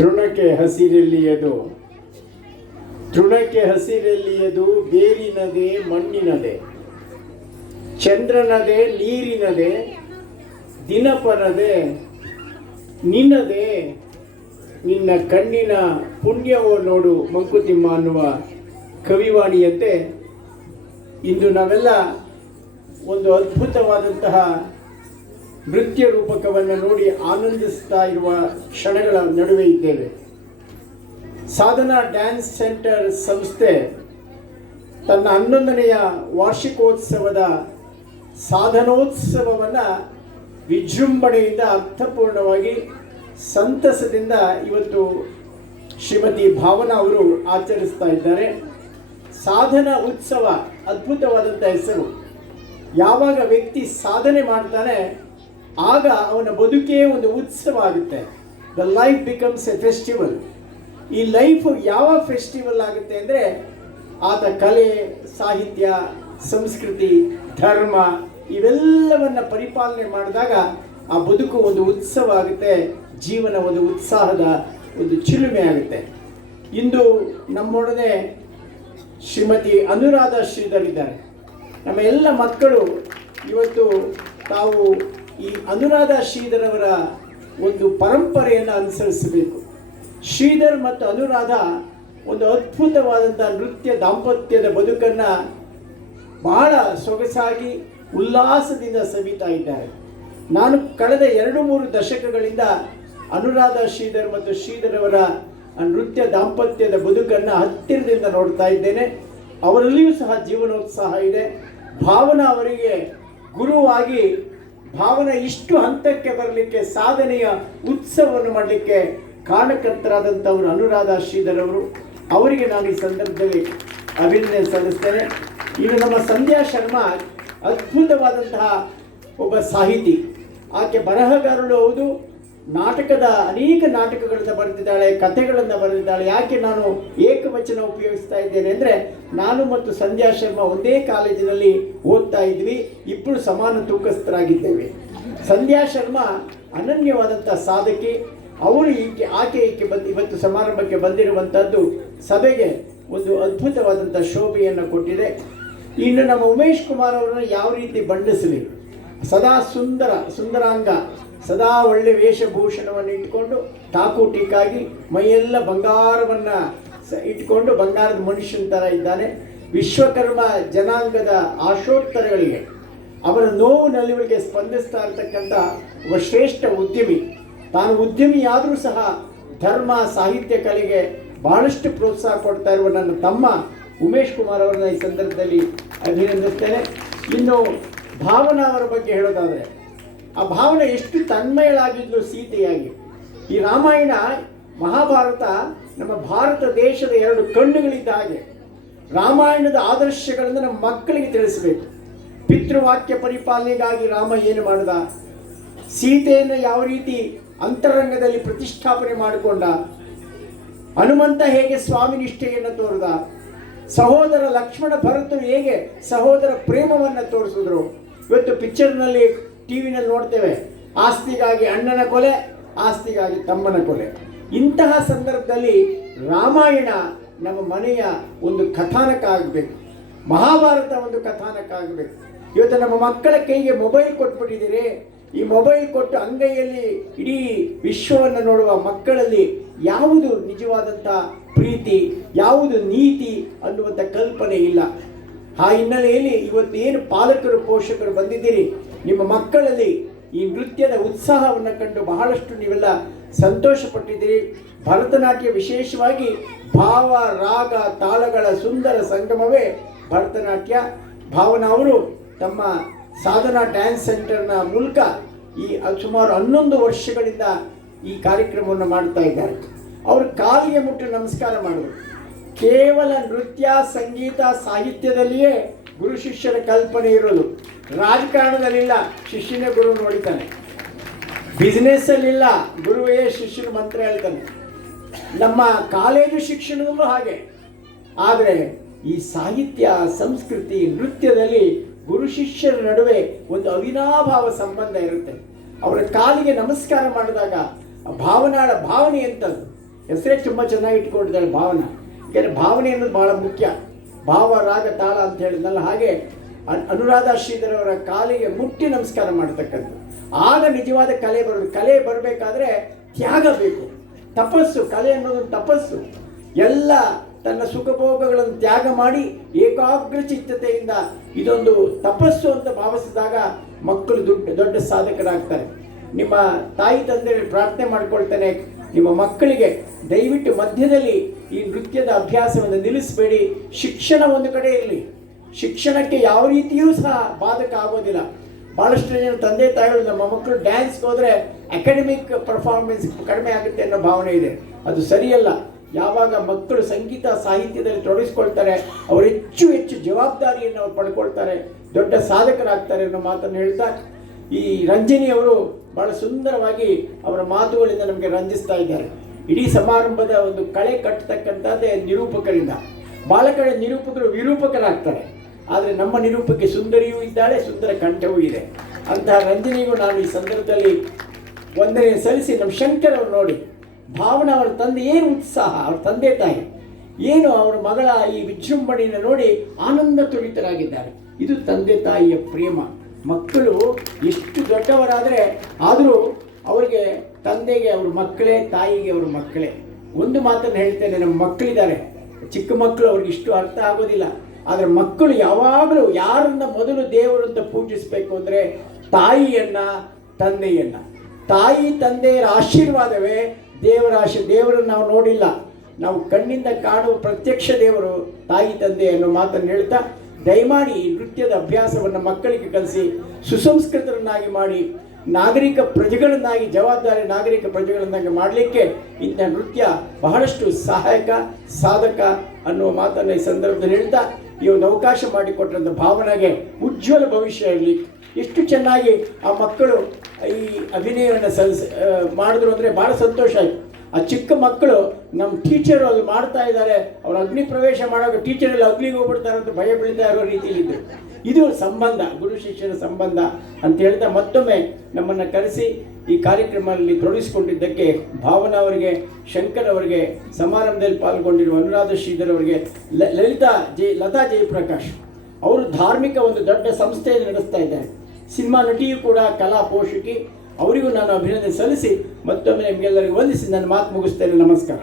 ತೃಣಕ್ಕೆ ಹಸಿರೆಲ್ಲಿಯದು ತೃಣಕ್ಕೆ ಹಸಿರೆಲ್ಲಿಯದು ಬೇರಿನದೆ ಮಣ್ಣಿನದೆ. ಚಂದ್ರನದೆ ನೀರಿನದೆ, ದಿನಪರದೆ ನಿನ್ನದೆ ನಿನ್ನ ಕಣ್ಣಿನ ಪುಣ್ಯವೋ ನೋಡು ಮಂಕುತಿಮ್ಮ ಅನ್ನುವ ಕವಿವಾಣಿಯಂತೆ ಇಂದು ನಾವೆಲ್ಲ ಒಂದು ಅದ್ಭುತವಾದಂತಹ ನೃತ್ಯ ರೂಪಕವನ್ನು ನೋಡಿ ಆನಂದಿಸ್ತಾ ಇರುವ ಕ್ಷಣಗಳ ನಡುವೆ ಇದ್ದೇವೆ. ಸಾಧನಾ ಡ್ಯಾನ್ಸ್ ಸೆಂಟರ್ ಸಂಸ್ಥೆ ತನ್ನ ಹನ್ನೊಂದನೆಯ ವಾರ್ಷಿಕೋತ್ಸವದ ಸಾಧನೋತ್ಸವವನ್ನು ವಿಜೃಂಭಣೆಯಿಂದ ಅರ್ಥಪೂರ್ಣವಾಗಿ ಸಂತಸದಿಂದ ಇವತ್ತು ಶ್ರೀಮತಿ ಭಾವನಾ ಅವರು ಆಚರಿಸ್ತಾ ಇದ್ದಾರೆ. ಸಾಧನ ಉತ್ಸವ ಅದ್ಭುತವಾದಂಥ ಹೆಸರು. ಯಾವಾಗ ವ್ಯಕ್ತಿ ಸಾಧನೆ ಮಾಡ್ತಾನೆ ಆಗ ಅವನ ಬದುಕೇ ಒಂದು ಉತ್ಸವ ಆಗುತ್ತೆ the life becomes a festival ಈ ಲೈಫ್ ಯಾವ ಫೆಸ್ಟಿವಲ್ ಆಗುತ್ತೆ ಅಂದರೆ ಆತ ಕಲೆ, ಸಾಹಿತ್ಯ, ಸಂಸ್ಕೃತಿ, ಧರ್ಮ ಇವೆಲ್ಲವನ್ನು ಪರಿಪಾಲನೆ ಮಾಡಿದಾಗ ಆ ಬದುಕು ಒಂದು ಉತ್ಸವ ಆಗುತ್ತೆ ಜೀವನ ಒಂದು ಉತ್ಸಾಹದ ಒಂದು ಚಿಲುಮೆ ಆಗುತ್ತೆ ಇಂದು ನಮ್ಮೊಡನೆ ಶ್ರೀಮತಿ ಅನುರಾಧ ಶ್ರೀಧರ್ ಇದ್ದಾರೆ. ನಮ್ಮ ಎಲ್ಲ ಮಕ್ಕಳು ಇವತ್ತು ತಾವು ಈ ಅನುರಾಧ ಶ್ರೀಧರವರ ಒಂದು ಪರಂಪರೆಯನ್ನು ಅನುಸರಿಸಬೇಕು. ಶ್ರೀಧರ್ ಮತ್ತು ಅನುರಾಧ ಒಂದು ಅದ್ಭುತವಾದಂಥ ನೃತ್ಯ ದಾಂಪತ್ಯದ ಬದುಕನ್ನು ಬಹಳ ಸೊಗಸಾಗಿ ಉಲ್ಲಾಸದಿಂದ ಸವಿತಾ ಇದ್ದಾರೆ. ನಾನು ಕಳೆದ ಎರಡು ಮೂರು ದಶಕಗಳಿಂದ ಅನುರಾಧ ಶ್ರೀಧರ್ ಮತ್ತು ಶ್ರೀಧರ್ ಅವರ ನೃತ್ಯ ದಾಂಪತ್ಯದ ಬದುಕನ್ನು ಹತ್ತಿರದಿಂದ ನೋಡ್ತಾ ಇದ್ದೇನೆ. ಅವರಲ್ಲಿಯೂ ಸಹ ಜೀವನೋತ್ಸಾಹ ಇದೆ. ಭಾವನಾ ಅವರಿಗೆ ಗುರುವಾಗಿ ಭಾವನ ಇಷ್ಟು ಹಂತಕ್ಕೆ ಬರಲಿಕ್ಕೆ ಸಾಧನೆಯ ಉತ್ಸವವನ್ನು ಮಾಡಲಿಕ್ಕೆ ಕಾರಣಕರ್ತರಾದಂಥವರು ಅನುರಾಧ ಶ್ರೀಧರ್ ಅವರು. ಅವರಿಗೆ ನಾನು ಈ ಸಂದರ್ಭದಲ್ಲಿ ಅಭಿನಂದನೆ ಸಲ್ಲಿಸ್ತೇನೆ. ಇನ್ನು ನಮ್ಮ ಸಂಧ್ಯಾ ಶರ್ಮಾ ಅದ್ಭುತವಾದಂತಹ ಒಬ್ಬ ಸಾಹಿತಿ. ಆಕೆ ಬರಹಗಾರಳು ಹೌದು ನಾಟಕದ ಅನೇಕ ನಾಟಕಗಳನ್ನು ಬರೆದಿದ್ದಾಳೆ ಕಥೆಗಳನ್ನು ಬರೆದಿದ್ದಾಳೆ. ಯಾಕೆ ನಾನು ಏಕವಚನ ಉಪಯೋಗಿಸ್ತಾ ಇದ್ದೇನೆ ಅಂದರೆ, ನಾನು ಮತ್ತು ಸಂಧ್ಯಾ ಶರ್ಮಾ ಒಂದೇ ಕಾಲೇಜಿನಲ್ಲಿ ಓದ್ತಾ ಇದ್ವಿ ಇಬ್ಬರು ಸಮಾನ ತೂಕಸ್ಥರಾಗಿದ್ದೇವೆ. ಸಂಧ್ಯಾ ಶರ್ಮಾ ಅನನ್ಯವಾದಂಥ ಸಾಧಕಿ. ಅವರು ಈಕೆ, ಆಕೆ ಈಕೆ ಬಂದು, ಇವತ್ತು ಸಮಾರಂಭಕ್ಕೆ ಬಂದಿರುವಂಥದ್ದು ಸಭೆಗೆ ಒಂದು ಅದ್ಭುತವಾದಂಥ ಶೋಭೆಯನ್ನು ಕೊಟ್ಟಿದೆ. ಇನ್ನು ನಮ್ಮ ಉಮೇಶ್ ಕುಮಾರ್ ಅವರನ್ನು ಯಾವ ರೀತಿ ಬಣ್ಣಿಸಲಿ ಸದಾ ಸುಂದರ, ಸುಂದರಾಂಗ, ಸದಾ ಒಳ್ಳೆ ವೇಷಭೂಷಣವನ್ನು ಇಟ್ಕೊಂಡು ಟಾಕೂಟಿಕ್ಕಾಗಿ ಮೈಯೆಲ್ಲ ಬಂಗಾರವನ್ನು ಸ ಇಟ್ಕೊಂಡು ಬಂಗಾರದ ಮನುಷ್ಯನ ಥರ ಇದ್ದಾನೆ. ವಿಶ್ವಕರ್ಮ ಜನಾಂಗದ ಆಶೋತ್ತರಗಳಿಗೆ ಅವರ ನೋವು ನಲಿವಳಿಗೆ ಸ್ಪಂದಿಸ್ತಾ ಇರತಕ್ಕಂಥ ಒಬ್ಬ ಶ್ರೇಷ್ಠ ಉದ್ಯಮಿ. ತಾನು ಉದ್ಯಮಿಯಾದರೂ ಸಹ ಧರ್ಮ, ಸಾಹಿತ್ಯ, ಕಲೆಗೆ ಬಹಳಷ್ಟು ಪ್ರೋತ್ಸಾಹ ಕೊಡ್ತಾ ಇರುವ ನನ್ನ ತಮ್ಮ ಉಮೇಶ್ ಕುಮಾರ್ ಅವರನ್ನ ಈ ಸಂದರ್ಭದಲ್ಲಿ ಅಭಿನಂದಿಸ್ತೇನೆ. ಇನ್ನು ಭಾವನಾ ಅವರ ಬಗ್ಗೆ ಹೇಳೋದಾದರೆ, ಆ ಭಾವನೆ ಎಷ್ಟು ತನ್ಮಯಳಾಗಿದ್ಲು ಸೀತೆಯಾಗಿ. ಈ ರಾಮಾಯಣ, ಮಹಾಭಾರತ, ನಮ್ಮ ಭಾರತ ದೇಶದ ಎರಡು ಕಣ್ಣುಗಳಿದ್ದ ಹಾಗೆ. ರಾಮಾಯಣದ ಆದರ್ಶಗಳನ್ನು ನಮ್ಮ ಮಕ್ಕಳಿಗೆ ತಿಳಿಸಬೇಕು. ಪಿತೃವಾಕ್ಯ ಪರಿಪಾಲನೆಗಾಗಿ ರಾಮ ಏನು ಮಾಡಿದ? ಸೀತೆಯನ್ನು ಯಾವ ರೀತಿ ಅಂತರಂಗದಲ್ಲಿ ಪ್ರತಿಷ್ಠಾಪನೆ ಮಾಡಿಕೊಂಡ? ಹನುಮಂತ ಹೇಗೆ ಸ್ವಾಮಿ ನಿಷ್ಠೆಯನ್ನು ತೋರಿದ? ಸಹೋದರ ಲಕ್ಷ್ಮಣ ಭರತರು ಹೇಗೆ ಸಹೋದರ ಪ್ರೇಮವನ್ನು ತೋರಿಸಿದ್ರು? ಇವತ್ತು ಪಿಕ್ಚರ್ನಲ್ಲಿ ಟಿ ವಿನಲ್ಲಿ ನೋಡ್ತೇವೆ, ಆಸ್ತಿಗಾಗಿ ಅಣ್ಣನ ಕೊಲೆ, ಆಸ್ತಿಗಾಗಿ ತಮ್ಮನ ಕೊಲೆ. ಇಂತಹ ಸಂದರ್ಭದಲ್ಲಿ ರಾಮಾಯಣ ನಮ್ಮ ಮನೆಯ ಒಂದು ಕಥಾನಕ ಆಗಬೇಕು ಮಹಾಭಾರತ ಒಂದು ಕಥಾನಕ ಆಗಬೇಕು ಇವತ್ತು ನಮ್ಮ ಮಕ್ಕಳ ಕೈಗೆ ಮೊಬೈಲ್ ಕೊಟ್ಬಿಟ್ಟಿದ್ದೀರಿ. ಈ ಮೊಬೈಲ್ ಕೊಟ್ಟು ಅಂಗೈಯಲ್ಲಿ ಇಡೀ ವಿಶ್ವವನ್ನು ನೋಡುವ ಮಕ್ಕಳಲ್ಲಿ ಯಾವುದು ನಿಜವಾದಂಥ ಪ್ರೀತಿ, ಯಾವುದು ನೀತಿ ಅನ್ನುವಂಥ ಕಲ್ಪನೆ ಇಲ್ಲ. ಆ ಹಿನ್ನೆಲೆಯಲ್ಲಿ ಇವತ್ತು ಏನು ಪಾಲಕರು, ಪೋಷಕರು ಬಂದಿದ್ದೀರಿ? ನಿಮ್ಮ ಮಕ್ಕಳಲ್ಲಿ ಈ ನೃತ್ಯದ ಉತ್ಸಾಹವನ್ನು ಕಂಡು ಬಹಳಷ್ಟು ನೀವೆಲ್ಲ ಸಂತೋಷಪಟ್ಟಿದ್ದೀರಿ. ಭರತನಾಟ್ಯ ವಿಶೇಷವಾಗಿ ಭಾವ, ರಾಗ, ತಾಳಗಳ ಸುಂದರ ಸಂಗಮವೇ ಭರತನಾಟ್ಯ. ಭಾವನಾ ಅವರು ತಮ್ಮ ಸಾಧನಾ ಡ್ಯಾನ್ಸ್ ಸೆಂಟರ್ನ ಮೂಲಕ ಈ ಸುಮಾರು ಹನ್ನೊಂದು ವರ್ಷಗಳಿಂದ ಈ ಕಾರ್ಯಕ್ರಮವನ್ನು ಮಾಡ್ತಾ ಇದ್ದಾರೆ. ಅವರು ಕಾಲಿಗೆ ಮುಟ್ಟಿ ನಮಸ್ಕಾರ ಮಾಡಿದ್ರು. ಕೇವಲ ನೃತ್ಯ, ಸಂಗೀತ, ಸಾಹಿತ್ಯದಲ್ಲಿಯೇ ಗುರು ಶಿಷ್ಯರ ಕಲ್ಪನೆ ಇರೋದು. ರಾಜಕಾರಣದಲ್ಲಿಲ್ಲ, ಶಿಷ್ಯನೇ ಗುರು ನೋಡಿತಾನೆ. ಬಿಸ್ನೆಸ್ಸಲ್ಲಿಲ್ಲ, ಗುರುವೇ ಶಿಷ್ಯನ ಮಂತ್ರ ಹೇಳ್ತಾನೆ. ನಮ್ಮ ಕಾಲೇಜು ಶಿಕ್ಷಣದಲ್ಲೂ ಹಾಗೆ. ಆದರೆ ಈ ಸಾಹಿತ್ಯ, ಸಂಸ್ಕೃತಿ, ನೃತ್ಯದಲ್ಲಿ ಗುರು ಶಿಷ್ಯರ ನಡುವೆ ಒಂದು ಅವಿನಾಭಾವ ಸಂಬಂಧ ಇರುತ್ತೆ. ಅವರ ಕಾಲಿಗೆ ನಮಸ್ಕಾರ ಮಾಡಿದಾಗ ಭಾವನಾಳ ಭಾವನೆ ಅಂತದ್ದು ಹೆಸರೇ ತುಂಬ ಚೆನ್ನಾಗಿ ಇಟ್ಕೊಂಡಿದ್ದಾಳೆ ಭಾವನ. ಯಾಕಂದರೆ ಭಾವನೆ ಅನ್ನೋದು ಬಹಳ ಮುಖ್ಯ. ಭಾವ, ರಾಗ, ತಾಳ ಅಂತ ಹೇಳಿದ್ನಲ್ಲ ಹಾಗೆ ಅನ್- ಅನುರಾಧ ಶ್ರೀಧರವರ ಕಾಲಿಗೆ ಮುಟ್ಟಿ ನಮಸ್ಕಾರ ಮಾಡ್ತಕ್ಕಂಥದ್ದು. ಆಗ ನಿಜವಾದ ಕಲೆ ಬರೋದು ಕಲೆ ಬರಬೇಕಾದ್ರೆ ತ್ಯಾಗ ಬೇಕು. ತಪಸ್ಸು, ಕಲೆ ಅನ್ನೋದು ತಪಸ್ಸು. ಎಲ್ಲ ತನ್ನ ಸುಖಭೋಗಗಳನ್ನು ತ್ಯಾಗ ಮಾಡಿ ಏಕಾಗ್ರ ಚಿತ್ತತೆಯಿಂದ ಇದೊಂದು ತಪಸ್ಸು ಅಂತ ಭಾವಿಸಿದಾಗ ಮಕ್ಕಳು ದೊಡ್ಡ ದೊಡ್ಡ ಸಾಧಕರಾಗ್ತಾರೆ. ನಿಮ್ಮ ತಾಯಿ, ತಂದೆ ಪ್ರಾರ್ಥನೆ ಮಾಡ್ಕೊಳ್ತಾನೆ. ನಿಮ್ಮ ಮಕ್ಕಳಿಗೆ ದಯವಿಟ್ಟು ಮಧ್ಯದಲ್ಲಿ ಈ ನೃತ್ಯದ ಅಭ್ಯಾಸವನ್ನು ನಿಲ್ಲಿಸಬೇಡಿ. ಶಿಕ್ಷಣ ಒಂದು ಕಡೆ ಇರಲಿ. ಶಿಕ್ಷಣಕ್ಕೆ ಯಾವ ರೀತಿಯೂ ಸಹ ಬಾಧಕ ಆಗೋದಿಲ್ಲ. ಭಾಳಷ್ಟು ಜನ ತಂದೆ ತಾಯಿಗಳು ನಮ್ಮ ಮಕ್ಕಳು ಡ್ಯಾನ್ಸ್ಗೆ ಹೋದರೆ ಅಕಾಡೆಮಿಕ್ ಪರ್ಫಾರ್ಮೆನ್ಸ್ ಕಡಿಮೆ ಆಗುತ್ತೆ ಅನ್ನೋ ಭಾವನೆ ಇದೆ. ಅದು ಸರಿಯಲ್ಲ. ಯಾವಾಗ ಮಕ್ಕಳು ಸಂಗೀತ ಸಾಹಿತ್ಯದಲ್ಲಿ ತೊಡಗಿಸ್ಕೊಳ್ತಾರೆ, ಅವರು ಹೆಚ್ಚು ಹೆಚ್ಚು ಜವಾಬ್ದಾರಿಯನ್ನು ಅವ್ರು ಪಡ್ಕೊಳ್ತಾರೆ, ದೊಡ್ಡ ಸಾಧಕರಾಗ್ತಾರೆ ಅನ್ನೋ ಮಾತನ್ನು ಹೇಳ್ತಾ ಈ ರಂಜನಿ ಅವರು ಬಹಳ ಸುಂದರವಾಗಿ ಅವರ ಮಾತುಗಳಿಂದ ನಮಗೆ ರಂಜಿಸ್ತಾ ಇದ್ದಾರೆ. ಇಡೀ ಸಮಾರಂಭದ ಒಂದು ಕಳೆ ಕಟ್ಟತಕ್ಕಂಥದ್ದೇ ನಿರೂಪಕರಿಂದ. ಬಹಳ ನಿರೂಪಕರು ವಿರೂಪಕರಾಗ್ತಾರೆ. ಆದರೆ ನಮ್ಮ ನಿರೂಪಕ್ಕೆ ಸುಂದರಿಯೂ ಇದ್ದಾಳೆ, ಸುಂದರ ಕಂಠವೂ ಇದೆ. ಅಂತಹ ರಂಜನಿಗೂ ನಾನು ಈ ಸಂದರ್ಭದಲ್ಲಿ ವಂದನೆ ಸಲ್ಲಿಸಿ ನಮ್ಮ ಶಂಕರ್ ಅವರು ನೋಡಿ. ಭಾವನ ಅವರ ತಂದೆ ಏನು ಉತ್ಸಾಹ, ಅವ್ರ ತಂದೆ ತಾಯಿ. ಏನು ಅವರ ಮಗಳ ಈ ವಿಜೃಂಭಣೆಯನ್ನು ನೋಡಿ ಆನಂದ ತುಳಿತರಾಗಿದ್ದಾರೆ ಇದು ತಂದೆ ತಾಯಿಯ ಪ್ರೇಮ. ಮಕ್ಕಳು ಎಷ್ಟು ದೊಡ್ಡವರಾದರೆ ಆದರೂ ಅವರಿಗೆ ತಂದೆಗೆ ಅವ್ರ ಮಕ್ಕಳೇ, ತಾಯಿಗೆ ಅವ್ರ ಮಕ್ಕಳೇ. ಒಂದು ಮಾತನ್ನು ಹೇಳ್ತೇನೆ, ನಮ್ಮ ಮಕ್ಕಳಿದ್ದಾರೆ. ಚಿಕ್ಕ ಮಕ್ಕಳು ಅವ್ರಿಗೆ ಇಷ್ಟು ಅರ್ಥ ಆಗೋದಿಲ್ಲ. ಆದರೆ ಮಕ್ಕಳು ಯಾವಾಗಲೂ ಯಾರನ್ನ ಮೊದಲು ದೇವರು ಅಂತ ಪೂಜಿಸಬೇಕು ಅಂದರೆ ತಾಯಿಯನ್ನ, ತಂದೆಯನ್ನ. ತಾಯಿ ತಂದೆಯರ ಆಶೀರ್ವಾದವೇ ದೇವರ ಆಶೀರ್ ದೇವರನ್ನು ನಾವು ನೋಡಿಲ್ಲ. ನಾವು ಕಣ್ಣಿಂದ ಕಾಣುವ ಪ್ರತ್ಯಕ್ಷ ದೇವರು ತಾಯಿ, ತಂದೆ ಅನ್ನೋ ಮಾತನ್ನು ಹೇಳ್ತಾ ದಯಮಾಡಿ ಈ ನೃತ್ಯದ ಅಭ್ಯಾಸವನ್ನು ಮಕ್ಕಳಿಗೆ ಕಲಿಸಿ ಸುಸಂಸ್ಕೃತರನ್ನಾಗಿ ಮಾಡಿ ನಾಗರಿಕ ಪ್ರಜೆಗಳನ್ನಾಗಿ ಜವಾಬ್ದಾರಿ ನಾಗರಿಕ ಪ್ರಜೆಗಳನ್ನಾಗಿ ಮಾಡಲಿಕ್ಕೆ ಇಂಥ ನೃತ್ಯ ಬಹಳಷ್ಟು ಸಹಾಯಕ ಸಾಧಕ ಅನ್ನುವ ಮಾತನ್ನು ಈ ಸಂದರ್ಭದಲ್ಲಿ ಹೇಳ್ತಾ ಈ ಒಂದು ಅವಕಾಶ ಮಾಡಿಕೊಟ್ಟಂಥ ಭಾವನೆಗೆ ಉಜ್ವಲ ಭವಿಷ್ಯ ಇರಲಿ. ಎಷ್ಟು ಚೆನ್ನಾಗಿ ಆ ಮಕ್ಕಳು ಈ ಅಭಿನಯವನ್ನು ಸಲ್ಸ್ ಆ, ಮಾಡಿದ್ರು ಅಂದರೆ ಭಾಳ ಸಂತೋಷ ಆಯಿತು. ಆ ಚಿಕ್ಕ ಮಕ್ಕಳು ನಮ್ಮ ಟೀಚರ್ ಅಲ್ಲಿ ಮಾಡ್ತಾ ಇದ್ದಾರೆ. ಅವ್ರು ಅಗ್ನಿ ಪ್ರವೇಶ ಮಾಡುವಾಗ ಟೀಚರ್ ಎಲ್ಲ ಅಗ್ನಿಗೆ ಹೋಗ್ಬಿಡ್ತಾರೆ ಅಂತ ಭಯ ಬೀಳ್ತಾ ಇರೋ ರೀತಿಯಲ್ಲಿದ್ದರು ಇದು ಸಂಬಂಧ, ಗುರು ಶಿಷ್ಯರ ಸಂಬಂಧ ಅಂತ ಹೇಳ್ತಾ ಮತ್ತೊಮ್ಮೆ ನಮ್ಮನ್ನು ಕರೆಸಿ ಈ ಕಾರ್ಯಕ್ರಮದಲ್ಲಿ ತೊಡಗಿಸಿಕೊಂಡಿದ್ದಕ್ಕೆ ಭಾವನಾ ಅವರಿಗೆ, ಶಂಕರ್ ಅವರಿಗೆ, ಸಮಾರಂಭದಲ್ಲಿ ಪಾಲ್ಗೊಂಡಿರುವ ಅನುರಾಧ ಶ್ರೀಧರ್ ಅವರಿಗೆ ಲಲಿತಾ ಜೈ, ಲತಾ ಜಯಪ್ರಕಾಶ್ ಅವರು ಧಾರ್ಮಿಕ ಒಂದು ದೊಡ್ಡ ಸಂಸ್ಥೆಯನ್ನು ನಡೆಸ್ತಾ ಇದ್ದಾರೆ. ಸಿನಿಮಾ ನಟಿಯೂ ಕೂಡ, ಕಲಾ ಪೋಷಕಿ ಅವರಿಗೂ ನಾನು ಅಭಿನಂದನೆ ಸಲ್ಲಿಸಿ ಮತ್ತೊಮ್ಮೆ ನಿಮಗೆಲ್ಲರಿಗೂ ವಂದಿಸಿ ನನ್ನ ಮಾತು ಮುಗಿಸ್ತೇನೆ ನಮಸ್ಕಾರ.